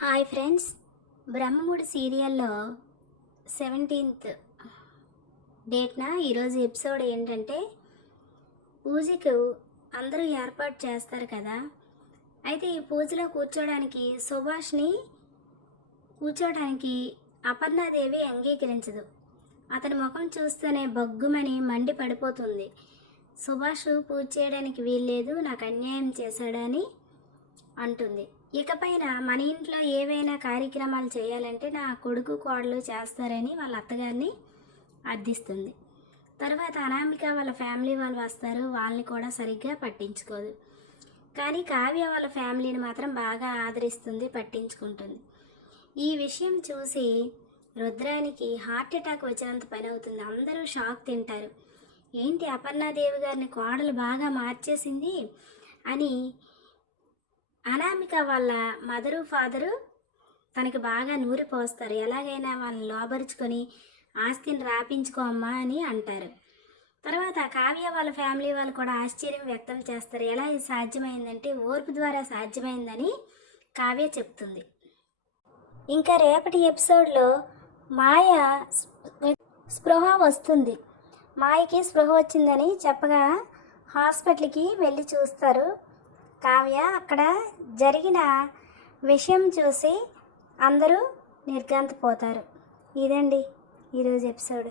Hi friends. Brahmamudi సీరియల్లో seventeenth డేట్న ఈరోజు episode ఏంటంటే పూజకు అందరూ ఏర్పాటు చేస్తారు కదా. అయితే ఈ పూజలో కూర్చోడానికి సుభాష్ని కూర్చోడానికి అపర్ణాదేవి అంగీకరించదు. అతని ముఖం చూస్తేనే బగ్గుమని మండి పడిపోతుంది. సుభాష్ పూజ చేయడానికి వీల్లేదు నాకు అన్యాయం చేశాడని అంటుంది. ఇకపైన మన ఇంట్లో ఏవైనా కార్యక్రమాలు చేయాలంటే నా కొడుకు కోడలు చేస్తారని వాళ్ళ అత్తగారిని అర్థిస్తుంది. తర్వాత అనామిక వాళ్ళ ఫ్యామిలీ వాళ్ళు వస్తారు వాళ్ళని కూడా సరిగ్గా పట్టించుకోదు. కానీ కావ్య వాళ్ళ ఫ్యామిలీని మాత్రం బాగా ఆదరిస్తుంది పట్టించుకుంటుంది. ఈ విషయం చూసి రుద్రానికి హార్ట్ అటాక్ వచ్చినంత పని అవుతుంది. అందరూ షాక్ తింటారు. ఏంటి అపర్ణాదేవి గారిని కోడలు బాగా మార్చేసింది? అని అనామిక వాళ్ళ మదరు ఫాదరు తనకి బాగా నూరి పోస్తారు. ఎలాగైనా వాళ్ళని లోబరుచుకొని ఆస్తిని రాపించుకో అమ్మా అని అంటారు. తర్వాత కావ్య వాళ్ళ ఫ్యామిలీ వాళ్ళు కూడా ఆశ్చర్యం వ్యక్తం చేస్తారు. ఎలా ఇది సాధ్యమైందంటే ఓర్పు ద్వారా సాధ్యమైందని కావ్య చెప్తుంది. ఇంకా రేపటి ఎపిసోడ్లో మాయ స్పృహ వస్తుంది. మాయకి స్పృహ వచ్చిందని చెప్పగా హాస్పిటల్కి వెళ్ళి చూస్తారు. కావ్య అక్కడ జరిగిన విషయం చూసి అందరూ నిర్గాంతపోతారు ఇదండి ఈరోజు ఎపిసోడ్.